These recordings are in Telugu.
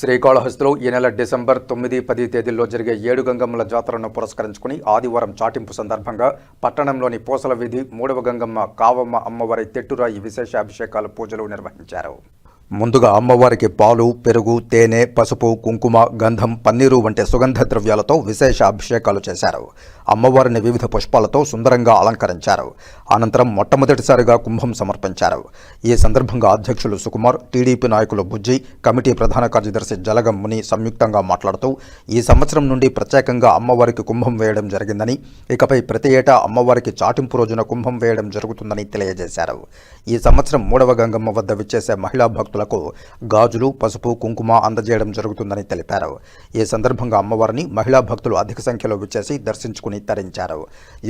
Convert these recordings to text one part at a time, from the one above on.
శ్రీకాళహస్తిలో ఈ నెల డిసెంబర్ తొమ్మిది పది తేదీల్లో జరిగే ఏడు గంగమ్మల జాతరను పురస్కరించుకుని ఆదివారం చాటింపు సందర్భంగా పట్టణంలోని పూసల వీధి మూడవ గంగమ్మ కావమ్మ అమ్మవారి తెట్టురాయి విశేష అభిషేకాలు పూజలు నిర్వహించారు. ముందుగా అమ్మవారికి పాలు పెరుగు తేనె పసుపు కుంకుమ గంధం పన్నీరు వంటి సుగంధ ద్రవ్యాలతో విశేష అభిషేకాలు చేశారు. అమ్మవారిని వివిధ పుష్పాలతో సుందరంగా అలంకరించారు. అనంతరం మొట్టమొదటిసారిగా కుంభం సమర్పించారు. ఈ సందర్భంగా అధ్యక్షులు సుకుమార్ టీడీపీ నాయకులు బుజ్జి కమిటీ ప్రధాన కార్యదర్శి జలగం ముని సంయుక్తంగా మాట్లాడుతూ ఈ సంవత్సరం నుండి ప్రత్యేకంగా అమ్మవారికి కుంభం వేయడం జరిగిందని ఇకపై ప్రతి ఏటా అమ్మవారికి చాటింపు రోజున కుంభం వేయడం జరుగుతుందని తెలియజేశారు. ఈ సంవత్సరం మూడవ గంగమ్మ వద్ద విచ్చేసే మహిళా భక్తులకు గాజులు పసుపు కుంకుమ అందజేయడం జరుగుతుందని తెలిపారు. ఈ సందర్భంగా అమ్మవారిని మహిళా భక్తులు అధిక సంఖ్యలో విచ్చేసి దర్శించుకుని తరించారు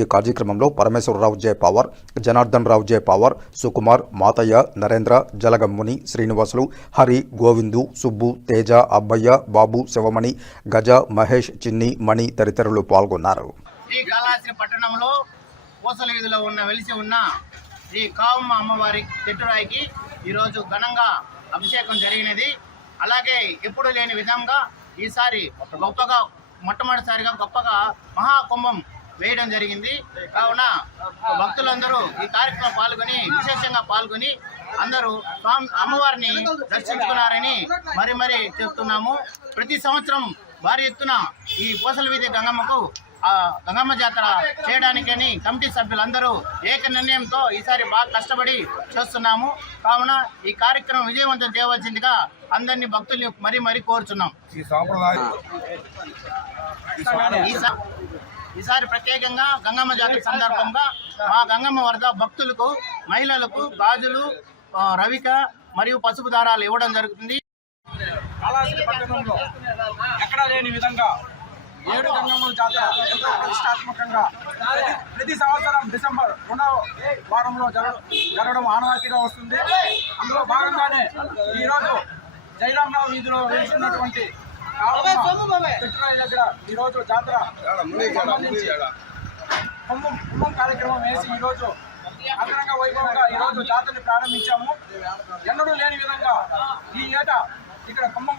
ఈ కార్యక్రమంలో పరమేశ్వరరావు జే పవర్ జనార్దన్ రావు జే పవర్ సుకుమార్ మాతయ్య నరేంద్ర జలగమ్ముని శ్రీనివాసులు హరి గోవిందు సుబ్బు తేజ అబ్బయ్య బాబు శివమణి గజ మహేష్ చిన్ని మణి తదితరులు పాల్గొన్నారు. శ్రీకాళహస్తి పట్టణంలో పూసల వీధిలో ఉన్న వెలిసి ఉన్న శ్రీ కావమ్మ అమ్మవారి చెట్టురాయికి ఈరోజు ఘనంగా అభిషేకం జరిగినది. అలాగే ఎప్పుడు లేని విధంగా ఈసారి గొప్పగా మొట్టమొదటిసారిగా గొప్పగా మహాకుంభం వేయడం జరిగింది. కావున భక్తులందరూ ఈ కార్యక్రమం పాల్గొని విశేషంగా పాల్గొని అందరూ స్వామి అమ్మవారిని దర్శించుకున్నారని మరి మరి చెప్తున్నాము. ప్రతి సంవత్సరం భారీ ఎత్తున ఈ పూసల వీధి గంగమ్మకు గంగమ్మ జాతర చేయడానికని కమిటీ సభ్యులందరూ ఏక నిర్ణయంతో ఈసారి బాగా కష్టపడి చేస్తున్నాము. కావున ఈ కార్యక్రమం విజయవంతం చేయవలసిందిగా అందరినీ భక్తుల్ని మరీ మరీ కోరుచున్నాం. ఈ సాంప్రదాయం ఈసా- ఈసారి ప్రత్యేకంగా గంగమ్మ జాతర సందర్భంగా మా గంగమ్మ వరద భక్తులకు మహిళలకు గాజులు రవిక మరియు పసుపు దారాలు ఇవ్వడం జరుగుతుంది. పట్టణంలో ఎక్కడా లేని విధంగా ఏడు గంగమ్మల జాతర ఎంతో ప్రతిష్టాత్మకంగా ప్రతి సంవత్సరం డిసెంబర్ రెండవ వారంలో జరగ జరగడం ఆనవాయితీగా వస్తుంది. అందులో భాగంగానే ఈరోజు జయరామరావు వీధిలో వేస్తున్నటువంటి పెట్టురాయి దగ్గర ఈరోజు జాతర సంబంధించి కుంభం కుంభం కార్యక్రమం వేసి ఈరోజు అదనంగా వైభవంగా ఈరోజు జాతరని ప్రారంభించాము. ఎన్నడూ లేని విధంగా ఈ ఏటా ఇక్కడ కుంభం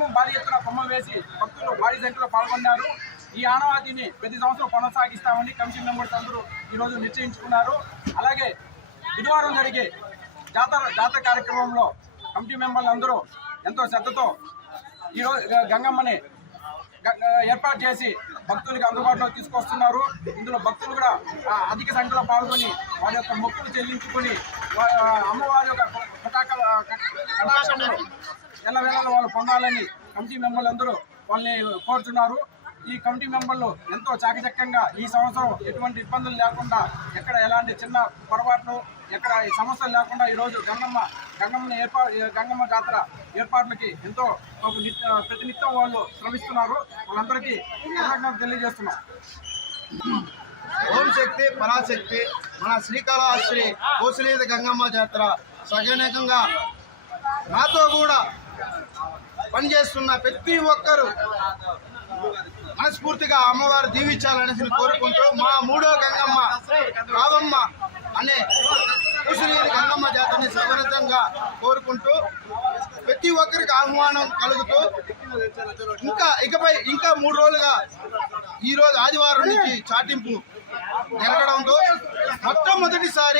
కుటుంబం భారీ ఎత్తున కుంభం వేసి భక్తులు భారీ సంఖ్యలో పాల్గొన్నారు. ఈ ఆనవాతిని ప్రతి సంవత్సరం కొనసాగిస్తామని కమిషన్ మెంబర్స్ అందరూ ఈరోజు నిశ్చయించుకున్నారు. అలాగే బుధవారం జరిగే జాతర జాతర కార్యక్రమంలో కమిటీ మెంబర్లు అందరూ ఎంతో శ్రద్ధతో ఈరోజు గంగమ్మని గ- ఏర్పాటు చేసి భక్తులకి అందుబాటులో తీసుకొస్తున్నారు. ఇందులో భక్తులు కూడా అధిక సంఖ్యలో పాల్గొని వారి యొక్క మొక్కులు చెల్లించుకొని అమ్మవారి యొక్క కటాక ఎల్లవేళలో వాళ్ళు పొందాలని కమిటీ మెంబర్లు అందరూ వాళ్ళని కోరుతున్నారు. ఈ కమిటీ మెంబర్లు ఎంతో చాకచక్యంగా ఈ సంవత్సరం ఎటువంటి ఇబ్బందులు లేకుండా ఎక్కడ ఎలాంటి చిన్న పొరపాట్లు ఎక్కడ ఈ సమస్యలు లేకుండా ఈరోజు గంగమ్మ గంగమ్మని ఏర్పా గంగమ్మ జాతర ఏర్పాట్లకి ఎంతో నిత్య ప్రతినిత్యం వాళ్ళు శ్రమిస్తున్నారు. వాళ్ళందరికీ కృతజ్ఞత తెలియజేస్తున్నాం. ఓం శక్తి పరాశక్తి మన శ్రీకాళహస్తి కోసిలేద గంగమ్మ జాతర సగనేకంగా నాతో కూడా పనిచేస్తున్న ప్రతి ఒక్కరూ మనస్ఫూర్తిగా అమ్మవారు దీవించాలనేసి కోరుకుంటూ మా మూడో గంగమ్మ రావమ్మ అనే కోసిలేని గంగమ్మ జాతరని సగనకంగా కోరుకుంటూ ప్రతి ఒక్కరికి ఆహ్వానం కలుగుతూ ఇంకా ఇకపై ఇంకా మూడు రోజులుగా ఈ రోజు ఆదివారం నుంచి చాటింపు జరగడంతో మొట్టమొదటిసారి